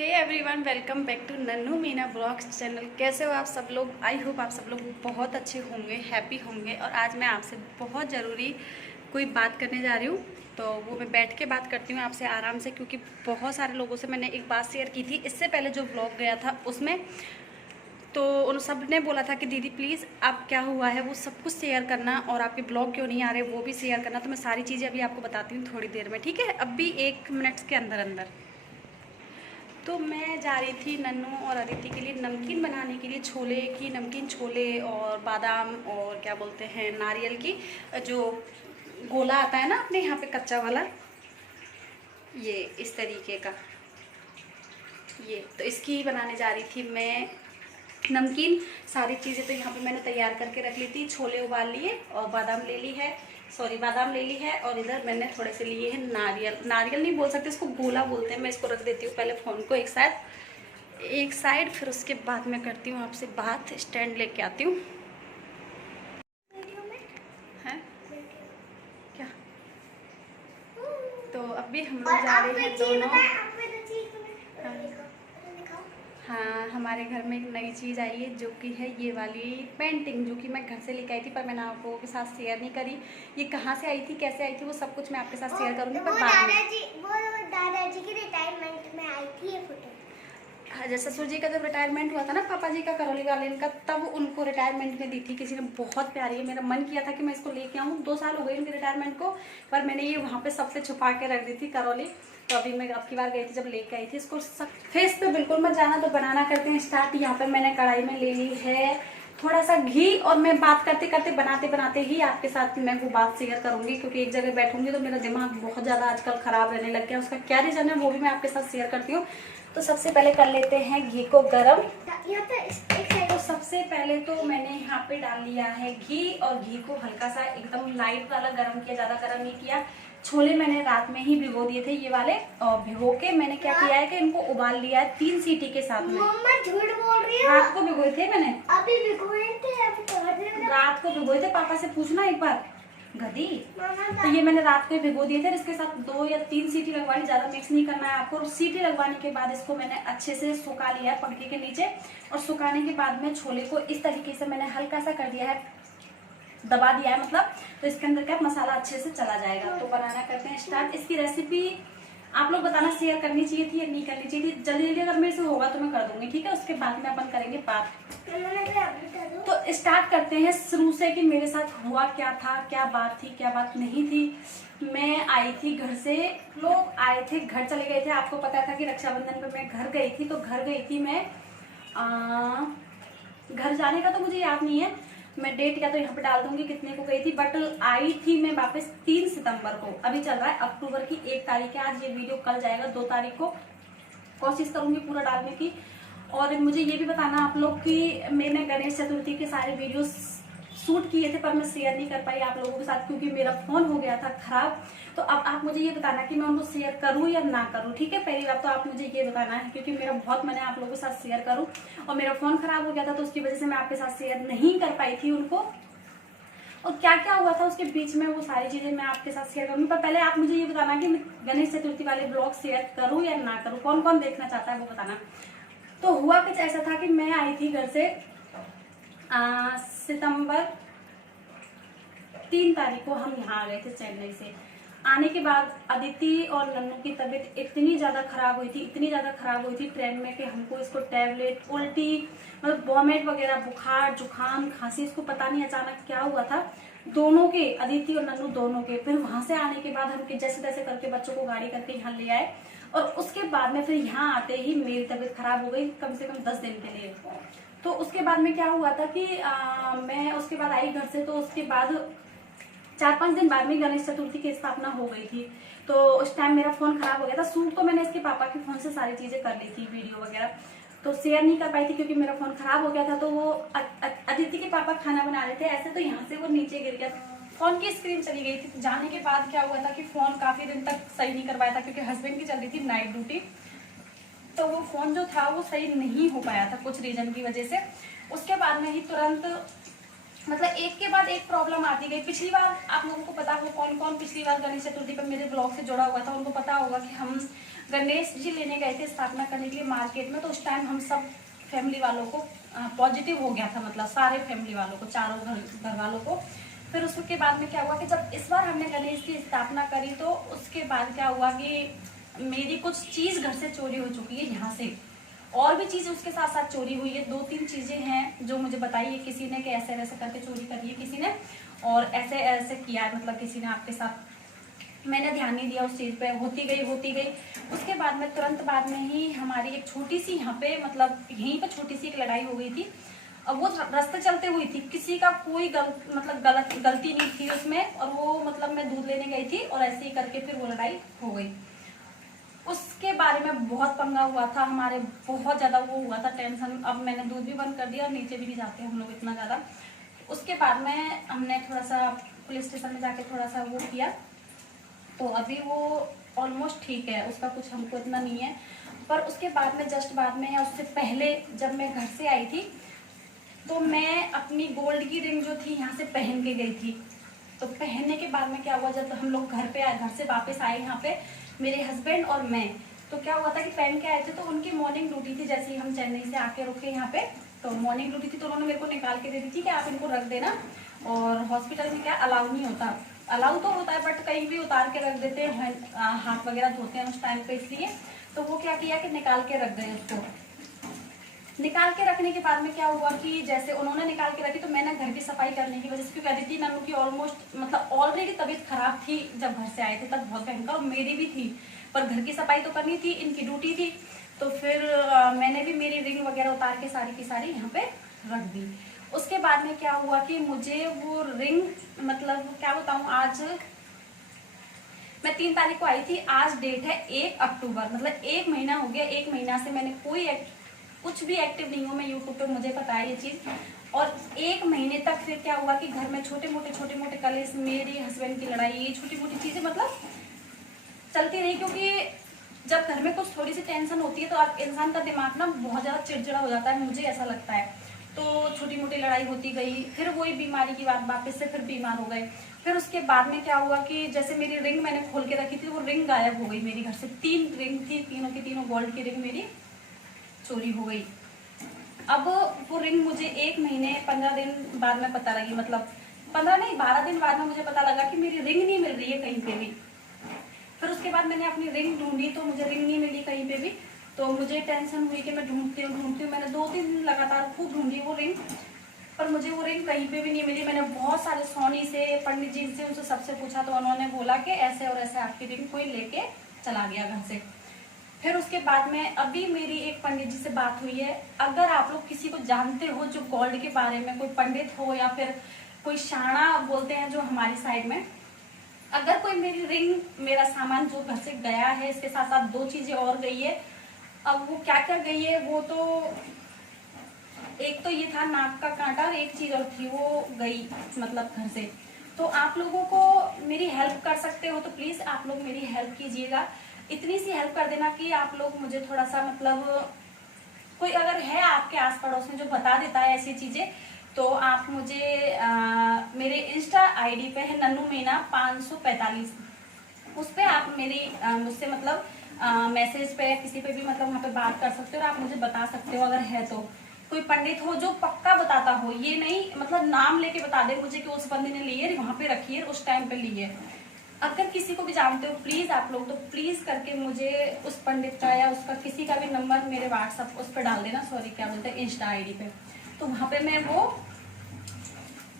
Hey everyone, welcome back to Nannu Meena blogs channel. कैसे हो आप सब लोग? आई होप आप सब लोग बहुत अच्छे होंगे, हैप्पी होंगे। और आज मैं आपसे बहुत ज़रूरी कोई बात करने जा रही हूँ, तो वो मैं बैठ के बात करती हूँ आपसे आराम से, क्योंकि बहुत सारे लोगों से मैंने एक बात शेयर की थी इससे पहले जो ब्लॉग गया था उसमें। तो उन सब ने बोला था कि दीदी प्लीज़ अब क्या हुआ है वो सब कुछ शेयर करना, और आपके ब्लॉग क्यों नहीं आ रहे वो भी शेयर करना। तो मैं सारी चीज़ें अभी आपको बताती हूँ थोड़ी देर में, ठीक है? अब भी 1 मिनट के अंदर अंदर। तो मैं जा रही थी नन्नू और अदिति के लिए नमकीन बनाने के लिए, छोले की नमकीन, छोले और बादाम और क्या बोलते हैं नारियल की जो गोला आता है ना अपने यहाँ पे कच्चा वाला, ये इस तरीके का, ये तो इसकी बनाने जा रही थी मैं नमकीन। सारी चीज़ें तो यहाँ पे मैंने तैयार करके रख ली थी। छोले उबाल लिए और बादाम ले ली है, बादाम ले ली है। और इधर मैंने थोड़े से लिए हैं नारियल। नारियल नहीं बोल सकते, इसको गोला बोलते हैं। मैं इसको रख देती हूँ पहले फ़ोन को एक साइड, फिर उसके बाद मैं करती हूँ आपसे बात। स्टैंड लेके आती हूँ। हैं क्या? तो अभी हम लोग जा रहे हैं दोनों। हाँ, हमारे घर में एक नई चीज़ आई है जो कि है ये वाली पेंटिंग, जो कि मैं घर से लेके आई थी, पर मैंने आप लोगों के साथ शेयर नहीं करी। ये कहाँ से आई थी, कैसे आई थी, वो सब कुछ मैं आपके साथ शेयर करूँगी, पर बाद में। दादाजी की रिटायरमेंट में आई थी ये फोटो। हाँ, जैसे ससुर जी का जब रिटायरमेंट हुआ था ना पापा जी का, करौली वाले इनका, तब उनको रिटायरमेंट में दी थी किसी ने। बहुत प्यारी है, मेरा मन किया था कि मैं इसको लेके आऊँ। 2 साल हो गए इनके रिटायरमेंट को, पर मैंने ये वहाँ पे सबसे छुपा के रख दी थी करौली। तो अभी मैं अब की बार गई थी जब लेके आई थी इसको। फेस पे बिल्कुल मत जाना। तो बनाना करते हैं स्टार्ट। यहाँ पे मैंने कढ़ाई में ले ली है थोड़ा सा घी, और मैं बात करते करते बनाते बनाते ही आपके साथ मैं वो बात शेयर करूंगी, क्योंकि एक जगह बैठूंगी तो मेरा दिमाग बहुत ज़्यादा आजकल ख़राब रहने लग गया। उसका क्या रीज़न है वो भी मैं आपके साथ शेयर करती हूँ। तो सबसे पहले कर लेते हैं घी को गरम। तो सबसे पहले तो मैंने यहाँ पे डाल लिया है घी, और घी को हल्का सा एकदम लाइट वाला गरम किया, ज़्यादा गरम नहीं किया। छोले मैंने रात में ही भिगो दिए थे ये वाले, और भिगो के मैंने क्या किया है कि इनको उबाल लिया है 3 सीटी के साथ में। मम्मा झूठ बोल रही है। रात को भिगोए थे मैंने, अभी भिगोए थे, अभी तो रात को भिगोए थे। पापा से पूछना एक बार, गधी। तो ये मैंने रात को भिगो दिए थे। इसके साथ 2 या 3 सीटी लगवानी, ज्यादा मिक्स नहीं करना है आपको। सीटी लगवाने के बाद इसको मैंने अच्छे से सुखा लिया है पंखे के नीचे, और सुखाने के बाद में छोले को इस तरीके से मैंने हल्का सा कर दिया है, दबा दिया है मतलब। तो इसके अंदर क्या मसाला अच्छे से चला जाएगा। तो बनाना करते हैं स्टार्ट। इसकी रेसिपी आप लोग बताना शेयर करनी चाहिए थी या नहीं करनी चाहिए थी। जल्दी जल्दी अगर मेरे से होगा तो मैं कर दूंगी, ठीक है? उसके बाद में अपन करेंगे बात। तो स्टार्ट करते हैं शुरू से कि मेरे साथ हुआ क्या था, क्या बात थी, क्या बात नहीं थी। मैं आई थी घर से, लोग आए थे, घर चले गए थे। आपको पता था कि रक्षाबंधन पे मैं घर गई थी। तो घर गई थी मैं, घर जाने का तो मुझे याद नहीं है, मैं डेट या तो यहाँ पे डाल दूंगी कितने को गई थी, बट आई थी मैं वापस 3 सितंबर को। अभी चल रहा है अक्टूबर की 1 तारीख है आज। ये वीडियो कल जाएगा 2 तारीख को। कोशिश करूंगी पूरा डालने की। और मुझे ये भी बताना आप लोग कि मैंने गणेश चतुर्थी के सारे वीडियो शूट किए थे, पर मैं शेयर नहीं कर पाई आप लोगों के साथ, क्योंकि मेरा फोन हो गया था खराब। तो अब आप मुझे ये बताना कि मैं उनको शेयर करूं या ना करूं, ठीक है? पहली बात तो आप मुझे ये बताना है, क्योंकि मेरा बहुत मन है आप लोगों के साथ शेयर करूं, और मेरा फोन खराब हो गया था तो उसकी वजह से मैं आपके साथ शेयर नहीं कर पाई थी उनको। और क्या क्या हुआ था उसके बीच में वो सारी चीजें मैं आपके साथ शेयर करूंगी। पर पहले आप मुझे ये बताना कि मैं गणेश चतुर्थी वाले ब्लॉग शेयर करूं या ना करूं, कौन कौन देखना चाहता है वो बताना। तो हुआ कुछ ऐसा था कि मैं आई थी घर से सितंबर 3 तारीख को हम यहाँ आ गए थे चेन्नई से। आने के बाद अदिति और नन्नू की तबीयत इतनी ज़्यादा खराब हुई थी, इतनी ज़्यादा खराब हुई थी ट्रेन में, कि हमको इसको टैबलेट, उल्टी, मतलब वॉमिट वगैरह, बुखार, जुकाम, खांसी, इसको पता नहीं अचानक क्या हुआ था दोनों के, अदिति और नन्नू दोनों के। फिर वहां से आने के बाद हम जैसे तैसे करके बच्चों को गाड़ी करके यहाँ ले आए, और उसके बाद में फिर यहाँ आते ही मेरी तबीयत खराब हो गई कम से कम 10 दिन के लिए। तो उसके बाद में क्या हुआ था कि मैं उसके बाद आई घर से, तो उसके बाद 4-5 दिन बाद में गणेश चतुर्थी की स्थापना हो गई थी। तो उस टाइम मेरा फोन खराब हो गया था। शूट तो मैंने इसके पापा के फोन से सारी चीजें कर ली थी, वीडियो वगैरह, तो शेयर नहीं कर पाई थी क्योंकि मेरा फोन खराब हो गया था। तो वो अदिति के पापा खाना बना रहे थे ऐसे, तो यहाँ से वो नीचे गिर गया, फोन की स्क्रीन चली गई थी। तो जाने के बाद क्या हुआ था कि फोन काफी दिन तक सही नहीं करवाया था, क्योंकि हस्बैंड की चल रही थी नाइट ड्यूटी। तो वो फोन जो था वो सही नहीं हो पाया था कुछ रीजन की वजह से। उसके बाद में ही तुरंत मतलब एक के बाद एक प्रॉब्लम आती गई। पिछली बार आप लोगों को पता हो, कौन कौन पिछली बार गणेश चतुर्थी पर मेरे ब्लॉग से जुड़ा हुआ था उनको पता होगा कि हम गणेश जी लेने गए थे स्थापना करने के लिए मार्केट में। तो उस टाइम हम सब फैमिली वालों को पॉजिटिव हो गया था, मतलब सारे फैमिली वालों को, चारों घर वालों को। फिर उसके बाद में क्या हुआ कि जब इस बार हमने गणेश की स्थापना करी तो उसके बाद क्या हुआ कि मेरी कुछ चीज़ घर से चोरी हो चुकी है यहाँ से, और भी चीज़ें उसके साथ साथ चोरी हुई है। 2-3 चीज़ें हैं जो मुझे बताई है किसी ने कि ऐसे वैसे करके चोरी करी है किसी ने, और ऐसे ऐसे किया है, मतलब किसी ने आपके साथ। मैंने ध्यान नहीं दिया उस चीज़ पे, होती गई। उसके बाद में तुरंत बाद में ही हमारी एक छोटी सी यहाँ पे, मतलब यहीं पे छोटी सी एक लड़ाई हो गई थी। अब वो रास्ते चलते हुई थी, किसी का कोई गलती नहीं थी उसमें, और वो मतलब मैं दूध लेने गई थी और ऐसे ही करके फिर वो लड़ाई हो गई। उसके बारे में बहुत पंगा हुआ था हमारे, बहुत ज़्यादा वो हुआ था टेंशन। अब मैंने दूध भी बंद कर दिया और नीचे भी नहीं जाते हम लोग इतना ज़्यादा। उसके बाद में हमने थोड़ा सा पुलिस स्टेशन में जाके थोड़ा सा वो किया, तो अभी वो ऑलमोस्ट ठीक है, उसका कुछ हमको इतना नहीं है। पर उसके बाद में जस्ट बाद में या उससे पहले जब मैं घर से आई थी तो मैं अपनी गोल्ड की रिंग जो थी यहाँ से पहन के गई थी। तो पहनने के बाद में क्या हुआ, जब हम लोग घर पे आए, घर से वापस आए यहाँ पे मेरे हस्बैंड और मैं, तो क्या हुआ था कि पहन के आए थे तो उनकी मॉर्निंग ड्यूटी थी। जैसे ही हम चेन्नई से आके रुके यहाँ पे तो मॉर्निंग ड्यूटी थी, तो उन्होंने मेरे को निकाल के दे दी थी कि आप इनको रख देना। और हॉस्पिटल में क्या अलाउ नहीं होता, अलाउ तो होता है बट कहीं भी उतार के रख देते हैं, हाथ वगैरह धोते हैं उस टाइम पे, इसलिए। तो वो क्या किया कि निकाल के रख गए उसको। निकाल के रखने के बाद में क्या हुआ कि जैसे उन्होंने निकाल के रखी तो मैंने घर की सफाई करने की वजह से, क्योंकि अदिति नन्नू की ऑलमोस्ट मतलब ऑलरेडी तबीयत खराब थी जब घर से आए थे तब बहुत भयंकर, और मेरी भी थी, पर घर की सफाई तो करनी थी, इनकी ड्यूटी थी। तो फिर मैंने भी मेरी रिंग वगैरह उतार के सारी की सारी यहाँ पे रख दी। उसके बाद में क्या हुआ कि मुझे वो रिंग, मतलब क्या बताऊँ, आज मैं 3 तारीख को आई थी, आज डेट है 1 अक्टूबर, मतलब 1 महीना हो गया। 1 महीना से मैंने कुछ भी एक्टिव नहीं हूँ मैं यूट्यूब पे, मुझे पता है ये चीज़। और 1 महीने तक फिर क्या हुआ कि घर में छोटे मोटे कलेश, मेरी हस्बैंड की लड़ाई, ये छोटी मोटी चीज़ें मतलब चलती रही। क्योंकि जब घर में कुछ थोड़ी सी टेंशन होती है तो आप इंसान का दिमाग ना बहुत ज़्यादा चिड़चिड़ा हो जाता है, मुझे ऐसा लगता है। तो छोटी मोटी लड़ाई होती गई, फिर वही बीमारी की बात, वापस से फिर बीमार हो गए। फिर उसके बाद में क्या हुआ कि जैसे मेरी रिंग मैंने खोल के रखी थी, वो रिंग गायब हो गई मेरी घर से। 3 रिंग थी, तीनों की तीनों गोल्ड की रिंग मेरी चोरी हो गई। अब वो रिंग मुझे 1 महीने 15 दिन बाद में पता लगी, मतलब 15 नहीं 12 दिन बाद में मुझे पता लगा कि मेरी रिंग नहीं मिल रही है कहीं पे भी। फिर उसके बाद मैंने अपनी रिंग ढूंढी तो मुझे रिंग नहीं मिली कहीं पे भी। तो मुझे टेंशन हुई कि मैं ढूंढती हूँ। मैंने 2-3 दिन लगातार खूब ढूंढी वो रिंग, पर मुझे वो रिंग कहीं पे भी नहीं मिली। मैंने बहुत सारे सोनी से, पंडित जी से, उनसे सबसे पूछा तो उन्होंने बोला कि ऐसे और ऐसे आपकी रिंग कोई लेके चला गया घर से। फिर उसके बाद में अभी मेरी एक पंडित जी से बात हुई है। अगर आप लोग किसी को जानते हो जो गोल्ड के बारे में, कोई पंडित हो या फिर कोई शाणा बोलते हैं जो हमारी साइड में, अगर कोई मेरी रिंग, मेरा सामान जो घर से गया है, इसके साथ साथ 2 चीजें और गई है। अब वो क्या क्या गई है वो तो, एक तो ये था नाक का कांटा और एक चीज और थी वो गई मतलब घर से। तो आप लोगों को मेरी हेल्प कर सकते हो तो प्लीज आप लोग मेरी हेल्प कीजिएगा। इतनी सी हेल्प कर देना कि आप लोग मुझे थोड़ा सा, मतलब कोई अगर है आपके आस पड़ोस में जो बता देता है ऐसी चीजें, तो आप मुझे मेरे इंस्टा आईडी पे है नन्नू मीना 545, उस पर आप मेरी मुझसे मतलब मैसेज पे किसी पे भी मतलब वहाँ पे बात कर सकते हो और आप मुझे बता सकते हो। अगर है तो कोई पंडित हो जो पक्का बताता हो, ये नहीं मतलब नाम लेके बता दे मुझे कि उस बंदे ने ली है, वहाँ पे रखी है, उस टाइम पे ली है। अगर किसी को भी जानते हो प्लीज आप लोग, तो प्लीज करके मुझे उस पंडित का या उसका किसी का भी नंबर मेरे व्हाट्सएप उस पर डाल देना, सॉरी क्या बोलते हैं, इंस्टा आईडी पे। तो वहाँ पे मैं वो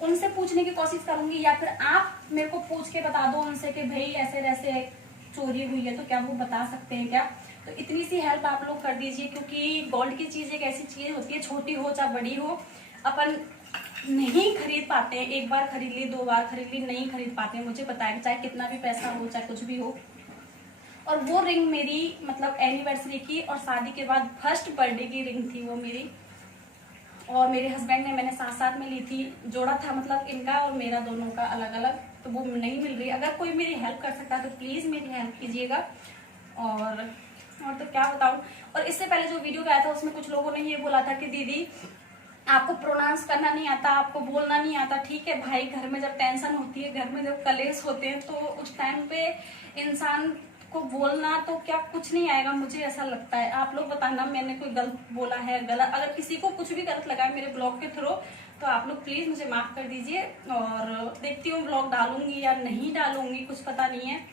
उनसे पूछने की कोशिश करूंगी, या फिर आप मेरे को पूछ के बता दो उनसे कि भाई ऐसे ऐसे चोरी हुई है, तो क्या वो बता सकते हैं क्या। तो इतनी सी हेल्प आप लोग कर दीजिए, क्योंकि गोल्ड की चीज एक ऐसी चीज होती है, छोटी हो चाहे बड़ी हो, अपन नहीं खरीद पाते हैं। 1 बार खरीद ली, 2 बार खरीद ली, नहीं खरीद पाते हैं। मुझे पता है चाहे कितना भी पैसा हो, चाहे कुछ भी हो। और वो रिंग मेरी मतलब एनिवर्सरी की और शादी के बाद फर्स्ट बर्थडे की रिंग थी वो मेरी, और मेरे हस्बैंड ने, मैंने साथ साथ में ली थी, जोड़ा था मतलब इनका और मेरा दोनों का अलग अलग। तो वो नहीं मिल रही। अगर कोई मेरी हेल्प कर सकता है तो प्लीज मेरी हेल्प कीजिएगा। और तो क्या बताऊं। और इससे पहले जो वीडियो आया था उसमें कुछ लोगों ने ये बोला था कि दीदी आपको प्रोनाउंस करना नहीं आता, आपको बोलना नहीं आता, ठीक है भाई, घर में जब टेंशन होती है, घर में जब कलेश होते हैं, तो उस टाइम पे इंसान को बोलना तो क्या कुछ नहीं आएगा, मुझे ऐसा लगता है। आप लोग बताना मैंने कोई गलत बोला है, गलत, अगर किसी को कुछ भी गलत लगा है मेरे ब्लॉग के थ्रू, तो आप लोग प्लीज मुझे माफ कर दीजिए। और देखती हूँ ब्लॉग डालूंगी या नहीं डालूंगी, कुछ पता नहीं है,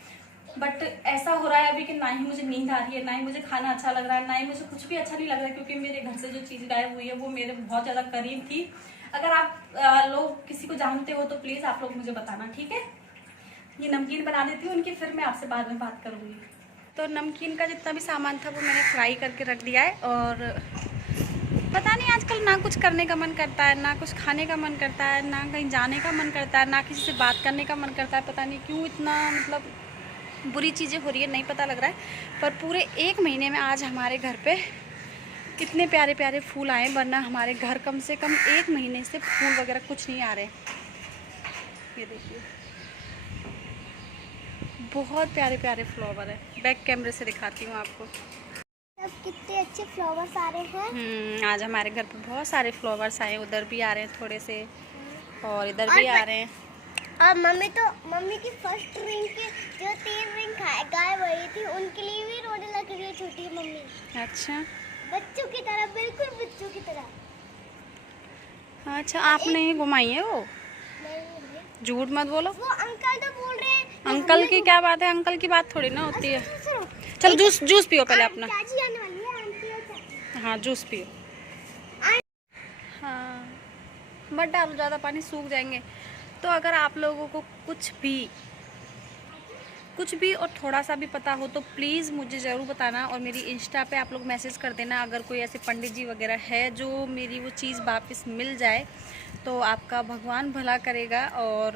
बट ऐसा हो रहा है अभी कि ना ही मुझे नींद आ रही है, ना ही मुझे खाना अच्छा लग रहा है, ना ही मुझे कुछ भी अच्छा नहीं लग रहा है, क्योंकि मेरे घर से जो चीज़ गायब हुई है वो मेरे बहुत ज़्यादा करीब थी। अगर आप लोग किसी को जानते हो तो प्लीज़ आप लोग मुझे बताना, ठीक है। ये नमकीन बना देती हूँ उनकी, फिर मैं आपसे बाद में बात करूँगी। तो नमकीन का जितना भी सामान था वो मैंने फ्राई करके रख दिया है, और पता नहीं आजकल ना कुछ करने का मन करता है, ना कुछ खाने का मन करता है, ना कहीं जाने का मन करता है, ना किसी से बात करने का मन करता है। पता नहीं क्यों इतना मतलब बुरी चीज़ें हो रही है, नहीं पता लग रहा है। पर पूरे 1 महीने में आज हमारे घर पे इतने प्यारे प्यारे फूल आए, वरना हमारे घर कम से कम 1 महीने से फूल वगैरह कुछ नहीं आ रहे। ये देखिए बहुत प्यारे प्यारे फ्लावर है, बैक कैमरे से दिखाती हूँ आपको। अब कितने अच्छे फ्लावर्स आ रहे हैं। आज हमारे घर पे बहुत सारे फ्लावर्स आए, उधर भी आ रहे हैं थोड़े से, और इधर भी आ रहे हैं। और मम्मी की फर्स्ट रिंग के जो 3 रिंग गायब हुई थी, उनके लिए भी रोने लग रही है छोटी मम्मी। अच्छा, बच्चों की तरह, बिल्कुल बच्चों की तरह। अच्छा आपने ही घुमाई है वो? नहीं, झूठ मत बोलो। वो अंकल तो बोल रहे हैं। अंकल की क्या बात है, अंकल की बात थोड़ी ना होती है। सुनो, चल जूस पियो पहले अपना। चाची आने वाली है, आंटी और चाची। हाँ जूस पियो। हाँ मत डालो ज़्यादा पानी, सूख जाएंगे। तो अगर आप लोगों को कुछ भी और थोड़ा सा भी पता हो तो प्लीज़ मुझे ज़रूर बताना, और मेरी इंस्टा पे आप लोग मैसेज कर देना। अगर कोई ऐसे पंडित जी वगैरह है जो मेरी वो चीज़ वापस मिल जाए तो आपका भगवान भला करेगा। और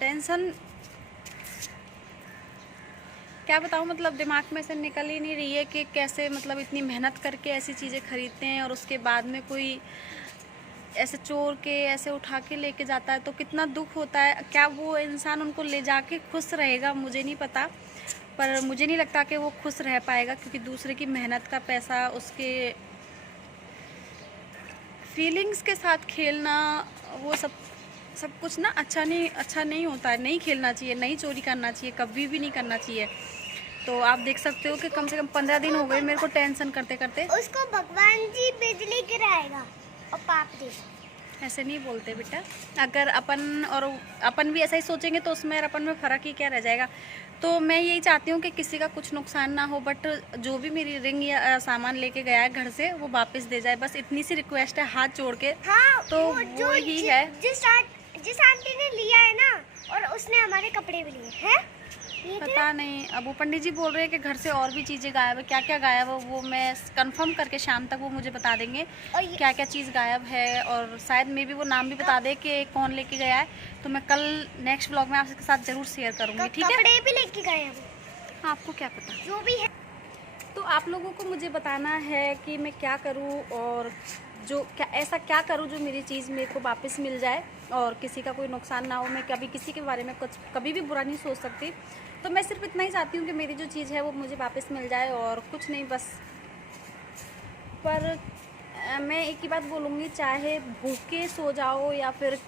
टेंशन क्या बताऊँ, मतलब दिमाग में से निकल ही नहीं रही है कि कैसे मतलब इतनी मेहनत करके ऐसी चीज़ें खरीदते हैं और उसके बाद में कोई ऐसे चोर के ऐसे उठा के लेके जाता है तो कितना दुख होता है। क्या वो इंसान उनको ले जाके खुश रहेगा, मुझे नहीं पता, पर मुझे नहीं लगता कि वो खुश रह पाएगा, क्योंकि दूसरे की मेहनत का पैसा, उसके फीलिंग्स के साथ खेलना, वो सब कुछ ना अच्छा नहीं होता है। नहीं खेलना चाहिए, नहीं चोरी करना चाहिए, कभी भी नहीं करना चाहिए। तो आप देख सकते हो कि कम से कम 15 दिन हो गए मेरे को टेंशन करते करते। उसको भगवान जी बिजली गिराएगा और पाप देगा। ऐसे नहीं बोलते बेटा, अगर अपन भी ऐसा ही सोचेंगे तो उसमें और अपन में फ़र्क ही क्या रह जाएगा। तो मैं यही चाहती हूँ कि किसी का कुछ नुकसान ना हो, बट जो भी मेरी रिंग या सामान लेके गया है घर से वो वापस दे जाए, बस इतनी सी रिक्वेस्ट है हाथ जोड़ के। हाँ, तो वो ही है जिस आंटी ने लिया है ना, और उसने हमारे कपड़े भी लिए हैं। पता नहीं, अब वो पंडित जी बोल रहे हैं कि घर से और भी चीज़ें गायब है। क्या क्या गायब है वो मैं कंफर्म करके शाम तक वो मुझे बता देंगे, क्या क्या चीज़ गायब है, और शायद मे भी वो नाम भी बता दे कि कौन लेके गया है। तो मैं कल नेक्स्ट ब्लॉग में आपके साथ ज़रूर शेयर करूँगी, ठीक है। कपड़े भी लेके गए हैं हाँ आपको क्या पता, जो भी है। तो आप लोगों को मुझे बताना है कि मैं क्या करूँ, और ऐसा क्या करूँ जो मेरी चीज़ मेरे को वापस मिल जाए और किसी का कोई नुकसान ना हो। मैं कभी किसी के बारे में कुछ कभी भी बुरा नहीं सोच सकती। तो मैं सिर्फ इतना ही चाहती हूँ कि मेरी जो चीज़ है वो मुझे वापस मिल जाए, और कुछ नहीं बस। पर मैं एक ही बात बोलूँगी, चाहे भूखे सो जाओ या फिर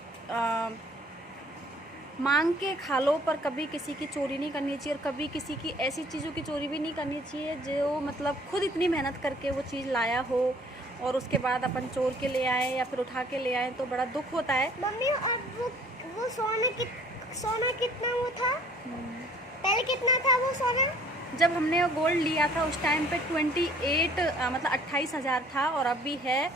मांग के खा लो, पर कभी किसी की चोरी नहीं करनी चाहिए, और कभी किसी की ऐसी चीज़ों की चोरी भी नहीं करनी चाहिए जो मतलब खुद इतनी मेहनत करके वो चीज़ लाया हो और उसके बाद अपन चोर के ले आए या फिर उठा के ले आए, तो बड़ा दुख होता है। मम्मी, और वो सोना कितना वो था? पहले कितना था वो सोना? जब हमने वो गोल्ड लिया था उस टाइम पे मतलब 28,000 था, और अभी है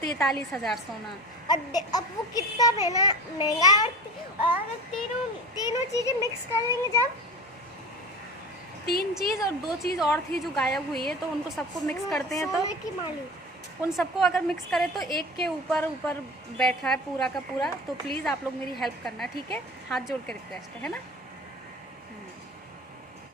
43,000 सोना। अब वो कितना महंगा है। और तीनों चीजें मिक्स करेंगे जब 3 चीज़ और 2 चीज़ और थी जो गायब हुई है, तो उनको सबको मिक्स करते हैं। तो सोने की माली, उन सबको अगर मिक्स करें तो एक के ऊपर बैठ रहा है पूरा का पूरा। तो प्लीज़ आप लोग मेरी हेल्प करना, ठीक है, हाथ जोड़ के रिक्वेस्ट है ना।